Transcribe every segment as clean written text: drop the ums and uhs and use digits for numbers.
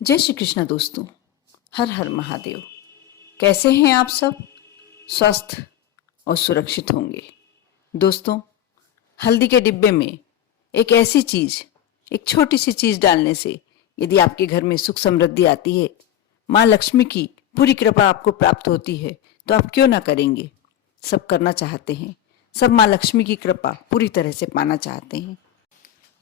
जय श्री कृष्ण दोस्तों। हर हर महादेव। कैसे हैं आप सब? स्वस्थ और सुरक्षित होंगे। दोस्तों, हल्दी के डिब्बे में एक ऐसी चीज, एक छोटी सी चीज डालने से यदि आपके घर में सुख समृद्धि आती है, माँ लक्ष्मी की पूरी कृपा आपको प्राप्त होती है, तो आप क्यों ना करेंगे? सब करना चाहते हैं, सब माँ लक्ष्मी की कृपा पूरी तरह से पाना चाहते हैं।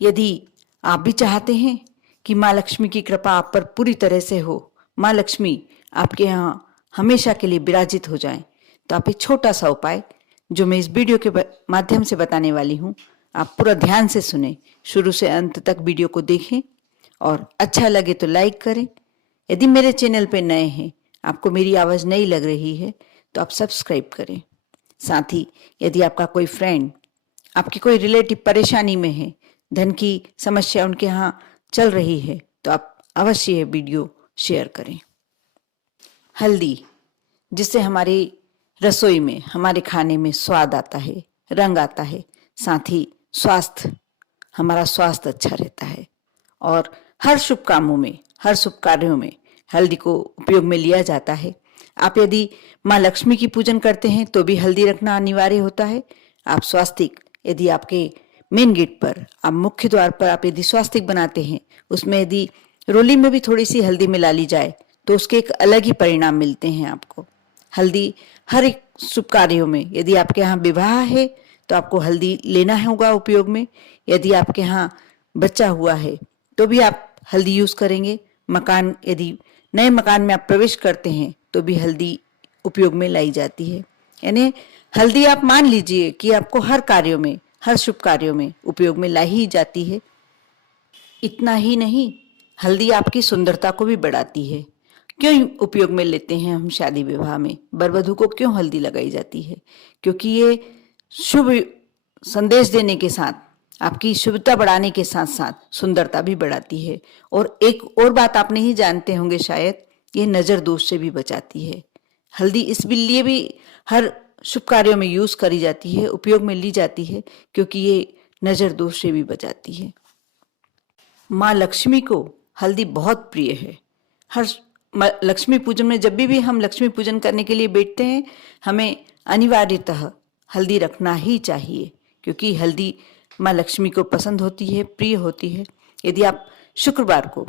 यदि आप भी चाहते हैं कि माँ लक्ष्मी की कृपा आप पर पूरी तरह से हो, माँ लक्ष्मी आपके यहाँ हमेशा के लिए विराजित हो जाएं, तो आप एक छोटा सा उपाय जो मैं इस वीडियो के माध्यम से बताने वाली हूँ, आप पूरा ध्यान से सुने, शुरू से अंत तक वीडियो को देखें और अच्छा लगे तो लाइक करें। यदि मेरे चैनल पे नए हैं, आपको मेरी आवाज़ नई लग रही है, तो आप सब्सक्राइब करें। साथ ही यदि आपका कोई फ्रेंड, आपकी कोई रिलेटिव परेशानी में है, धन की समस्या उनके यहाँ चल रही है, तो आप अवश्य ये वीडियो शेयर करें। हल्दी, जिससे हमारी रसोई में, हमारे खाने में स्वाद आता है, रंग आता है, साथ ही हमारा स्वास्थ्य अच्छा रहता है और हर शुभ कामों में, हर शुभ कार्यों में हल्दी को उपयोग में लिया जाता है। आप यदि माँ लक्ष्मी की पूजन करते हैं तो भी हल्दी रखना अनिवार्य होता है। आप स्वास्तिक, यदि आपके मेन गेट पर, आप मुख्य द्वार पर आप यदि स्वास्तिक बनाते हैं, उसमें यदि रोली में भी थोड़ी सी हल्दी मिला ली जाए तो उसके एक अलग ही परिणाम मिलते हैं आपको। हल्दी हर एक शुभ कार्यों में, यदि आपके यहाँ विवाह है तो आपको हल्दी लेना होगा उपयोग में। यदि आपके यहाँ बच्चा हुआ है तो भी आप हल्दी यूज करेंगे। मकान, यदि नए मकान में आप प्रवेश करते हैं तो भी हल्दी उपयोग में लाई जाती है। यानी हल्दी आप मान लीजिए कि आपको हर कार्यों में, हर शुभ कार्यों में उपयोग में लाई ही जाती है। इतना ही नहीं, हल्दी आपकी सुंदरता को भी बढ़ाती है। क्यों उपयोग में लेते हैं हम शादी विवाह में? वरवधू को क्यों हल्दी लगाई जाती है? क्योंकि ये शुभ संदेश देने के साथ, आपकी शुभता बढ़ाने के साथ साथ सुंदरता भी बढ़ाती है। और एक और बात आप नहीं जानते होंगे शायद, ये नजर दोष से भी बचाती है। हल्दी इस लिए भी हर शुभ कार्यों में यूज करी जाती है, उपयोग में ली जाती है, क्योंकि ये नजर दोष से भी बचाती है। माँ लक्ष्मी को हल्दी बहुत प्रिय है। हर लक्ष्मी पूजन में, जब भी हम लक्ष्मी पूजन करने के लिए बैठते हैं, हमें अनिवार्यतः हल्दी रखना ही चाहिए, क्योंकि हल्दी माँ लक्ष्मी को पसंद होती है, प्रिय होती है। यदि आप शुक्रवार को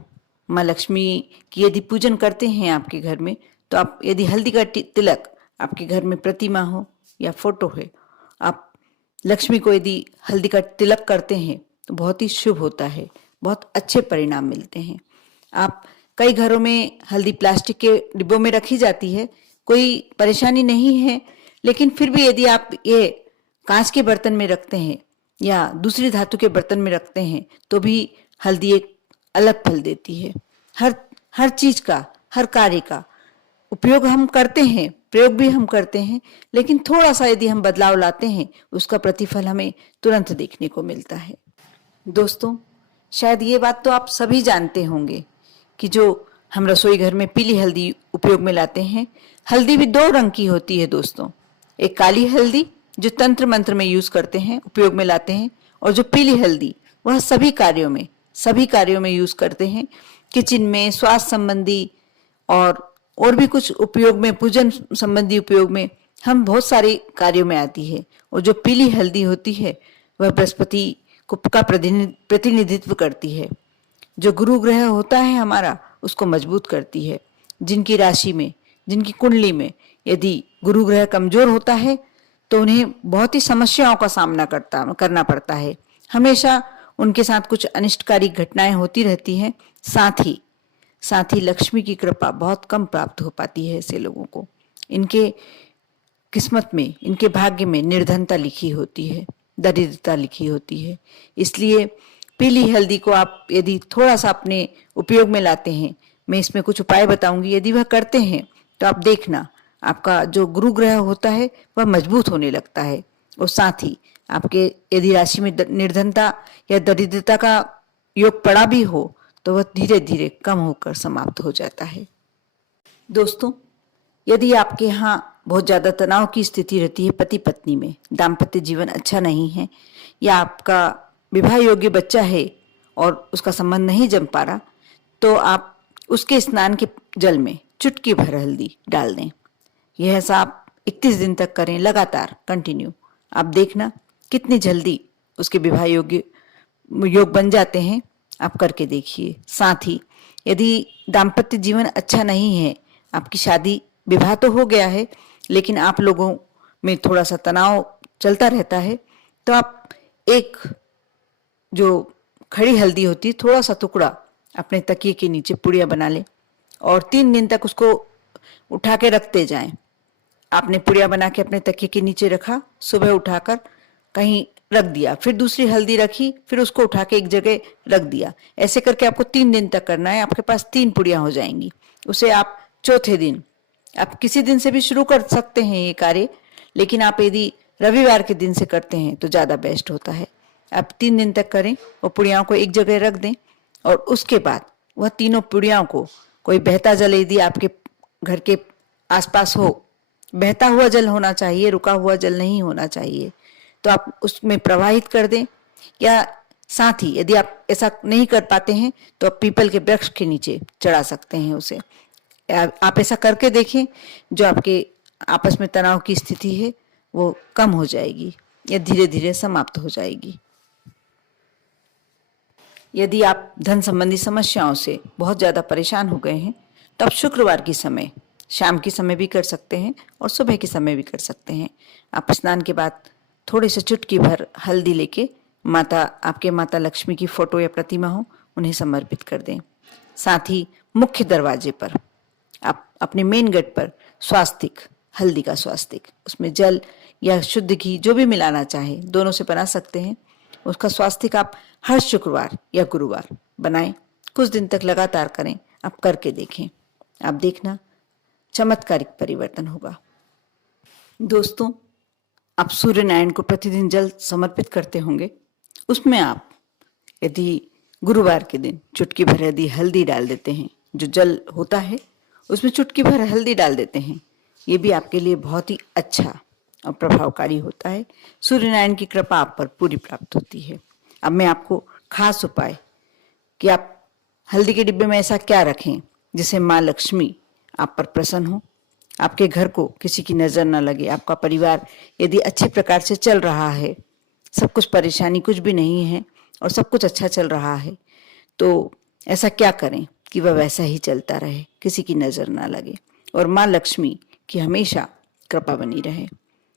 माँ लक्ष्मी की यदि पूजन करते हैं आपके घर में, तो आप यदि हल्दी का तिलक, आपके घर में प्रतिमा हो या फोटो है, आप लक्ष्मी को यदि हल्दी का तिलक करते हैं तो बहुत ही शुभ होता है, बहुत अच्छे परिणाम मिलते हैं। आप कई घरों में हल्दी प्लास्टिक के डिब्बों में रखी जाती है, कोई परेशानी नहीं है, लेकिन फिर भी यदि आप ये कांच के बर्तन में रखते हैं या दूसरी धातु के बर्तन में रखते हैं तो भी हल्दी एक अलग फल देती है। हर हर चीज का, हर कार्य का उपयोग हम करते हैं, प्रयोग भी हम करते हैं, लेकिन थोड़ा सा यदि हम बदलाव लाते हैं, उसका प्रतिफल हमें तुरंत देखने को मिलता है। दोस्तों, शायद ये बात तो आप सभी जानते होंगे कि जो हम रसोई घर में पीली हल्दी उपयोग में लाते हैं, हल्दी भी दो रंग की होती है दोस्तों। एक काली हल्दी जो तंत्र मंत्र में यूज करते हैं, उपयोग में लाते हैं, और जो पीली हल्दी वह सभी कार्यों में यूज करते हैं। किचन में, स्वास्थ्य संबंधी और भी कुछ उपयोग में, पूजन संबंधी उपयोग में, हम बहुत सारे कार्यों में आती है। और जो पीली हल्दी होती है वह बृहस्पति का प्रतिनिधित्व करती है। जो गुरु ग्रह होता है हमारा, उसको मजबूत करती है। जिनकी राशि में, जिनकी कुंडली में यदि गुरु ग्रह कमजोर होता है तो उन्हें बहुत ही समस्याओं का सामना करना पड़ता है। हमेशा उनके साथ कुछ अनिष्टकारी घटनाएं होती रहती हैं। साथ ही लक्ष्मी की कृपा बहुत कम प्राप्त हो पाती है ऐसे लोगों को। इनके किस्मत में, इनके भाग्य में निर्धनता लिखी होती है, दरिद्रता लिखी होती है। इसलिए पीली हल्दी को आप यदि थोड़ा सा अपने उपयोग में लाते हैं, मैं इसमें कुछ उपाय बताऊंगी, यदि वह करते हैं तो आप देखना, आपका जो गुरु ग्रह होता है वह मजबूत होने लगता है। और साथ ही आपके यदि राशि में निर्धनता या दरिद्रता का योग पड़ा भी हो तो वह धीरे धीरे कम होकर समाप्त हो जाता है। दोस्तों, यदि आपके यहाँ बहुत ज्यादा तनाव की स्थिति रहती है, पति पत्नी में दाम्पत्य जीवन अच्छा नहीं है, या आपका विवाह योग्य बच्चा है और उसका संबंध नहीं जम पा रहा, तो आप उसके स्नान के जल में चुटकी भर हल्दी डाल दें। यह ऐसा आप 31 दिन तक करें, लगातार कंटिन्यू। आप देखना कितनी जल्दी उसके विवाह योग्य योग बन जाते हैं। आप करके देखिए। साथ ही यदि दाम्पत्य जीवन अच्छा नहीं है, आपकी शादी विवाह तो हो गया है लेकिन आप लोगों में थोड़ा सा तनाव चलता रहता है, तो आप एक जो खड़ी हल्दी होती है, थोड़ा सा टुकड़ा अपने तकिए के नीचे पुड़िया बना लें और 3 दिन तक उसको उठा के रखते जाएं। आपने पुड़िया बना के अपने तकिए के नीचे रखा, सुबह उठाकर कहीं रख दिया, फिर दूसरी हल्दी रखी, फिर उसको उठा के एक जगह रख दिया। ऐसे करके आपको 3 दिन तक करना है। आपके पास 3 पुड़िया हो जाएंगी। उसे आप चौथे दिन, आप किसी दिन से भी शुरू कर सकते हैं ये कार्य, लेकिन आप यदि रविवार के दिन से करते हैं तो ज़्यादा बेस्ट होता है। आप 3 दिन तक करें और पुड़ियाओं को एक जगह रख दें और उसके बाद वह तीनों पुड़ियाओं को कोई बहता जल यदि आपके घर के आसपास हो, बहता हुआ जल होना चाहिए, रुका हुआ जल नहीं होना चाहिए, तो आप उसमें प्रवाहित कर दें। या साथ ही यदि आप ऐसा नहीं कर पाते हैं तो आप पीपल के वृक्ष के नीचे चढ़ा सकते हैं उसे। आप ऐसा करके देखें, जो आपके आपस में तनाव की स्थिति है वो कम हो जाएगी या धीरे धीरे समाप्त हो जाएगी। यदि आप धन संबंधी समस्याओं से बहुत ज़्यादा परेशान हो गए हैं तो आप शुक्रवार की समय, शाम के समय भी कर सकते हैं और सुबह के समय भी कर सकते हैं। आप स्नान के बाद थोड़े से चुटकी भर हल्दी लेके आपके माता लक्ष्मी की फोटो या प्रतिमा हो, उन्हें समर्पित कर दें। साथ ही मुख्य दरवाजे पर आप अपने मेन गेट पर स्वास्तिक, हल्दी का स्वास्तिक, उसमें जल या शुद्ध घी जो भी मिलाना चाहे, दोनों से बना सकते हैं, उसका स्वास्तिक आप हर शुक्रवार या गुरुवार बनाएं। कुछ दिन तक लगातार करें। आप करके देखें, आप देखना चमत्कारिक परिवर्तन होगा। दोस्तों, आप सूर्य नारायण को प्रतिदिन जल समर्पित करते होंगे। उसमें आप यदि गुरुवार के दिन चुटकी भर यदि हल्दी डाल देते हैं, जो जल होता है उसमें चुटकी भर हल्दी डाल देते हैं, ये भी आपके लिए बहुत ही अच्छा और प्रभावकारी होता है। सूर्य नारायण की कृपा आप पर पूरी प्राप्त होती है। अब मैं आपको खास उपाय कि आप हल्दी के डिब्बे में ऐसा क्या रखें जिससे माँ लक्ष्मी आप पर प्रसन्न हो, आपके घर को किसी की नजर न लगे, आपका परिवार यदि अच्छे प्रकार से चल रहा है, सब कुछ परेशानी कुछ भी नहीं है और सब कुछ अच्छा चल रहा है, तो ऐसा क्या करें कि वह वैसा ही चलता रहे, किसी की नजर ना लगे और माँ लक्ष्मी की हमेशा कृपा बनी रहे।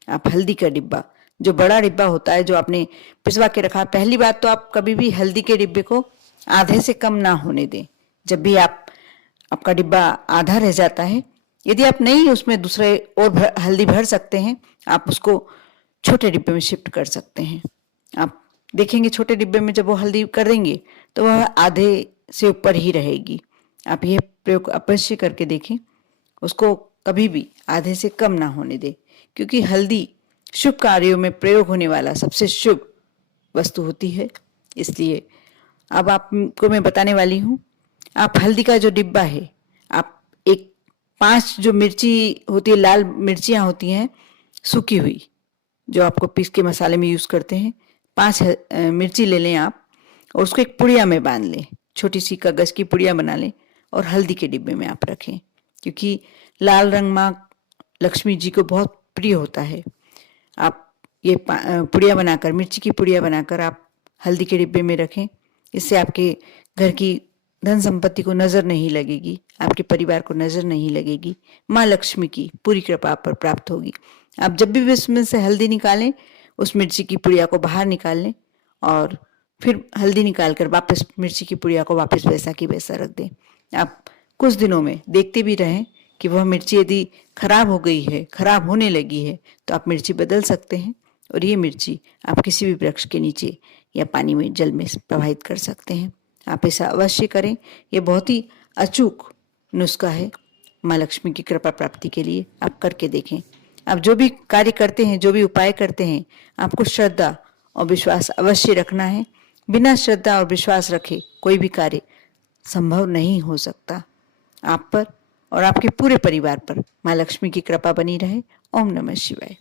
आप हल्दी का डिब्बा, जो बड़ा डिब्बा होता है, जो आपने पिसवा के रखा, पहली बात तो आप कभी भी हल्दी के डिब्बे को आधे से कम ना होने दें। जब भी आपका डिब्बा आधा रह जाता है, यदि आप नहीं उसमें दूसरे और हल्दी भर सकते हैं, आप उसको छोटे डिब्बे में शिफ्ट कर सकते हैं। आप देखेंगे छोटे डिब्बे में जब वो हल्दी कर देंगे तो वह आधे से ऊपर ही रहेगी। आप यह प्रयोग अवश्य करके देखें, उसको कभी भी आधे से कम ना होने दें, क्योंकि हल्दी शुभ कार्यों में प्रयोग होने वाला सबसे शुभ वस्तु होती है। इसलिए अब आपको मैं बताने वाली हूँ, आप हल्दी का जो डिब्बा है, आप 5 जो मिर्ची होती है, लाल मिर्चियाँ होती हैं सूखी हुई, जो आपको पीस के मसाले में यूज़ करते हैं, 5 मिर्ची ले लें आप और उसको एक पुड़िया में बांध लें, छोटी सी कागज की पुड़िया बना लें और हल्दी के डिब्बे में आप रखें, क्योंकि लाल रंग माँ लक्ष्मी जी को बहुत प्रिय होता है। आप ये पुड़िया बनाकर, मिर्ची की पुड़िया बनाकर आप हल्दी के डिब्बे में रखें। इससे आपके घर की धन संपत्ति को नजर नहीं लगेगी, आपके परिवार को नजर नहीं लगेगी, माँ लक्ष्मी की पूरी कृपा आप पर प्राप्त होगी। आप जब भी उसमें से हल्दी निकालें, उस मिर्ची की पुड़िया को बाहर निकाल लें और फिर हल्दी निकाल कर वापस मिर्ची की पुड़िया को वापस वैसा की वैसा रख दें। आप कुछ दिनों में देखते भी रहें कि वह मिर्ची यदि खराब हो गई है, खराब होने लगी है, तो आप मिर्ची बदल सकते हैं और ये मिर्ची आप किसी भी वृक्ष के नीचे या पानी में, जल में प्रवाहित कर सकते हैं। आप ऐसा अवश्य करें। ये बहुत ही अचूक नुस्खा है माँ लक्ष्मी की कृपा प्राप्ति के लिए। आप करके देखें। आप जो भी कार्य करते हैं, जो भी उपाय करते हैं, आपको श्रद्धा और विश्वास अवश्य रखना है। बिना श्रद्धा और विश्वास रखे कोई भी कार्य संभव नहीं हो सकता। आप पर और आपके पूरे परिवार पर माँ लक्ष्मी की कृपा बनी रहे। ओम नमः शिवाय।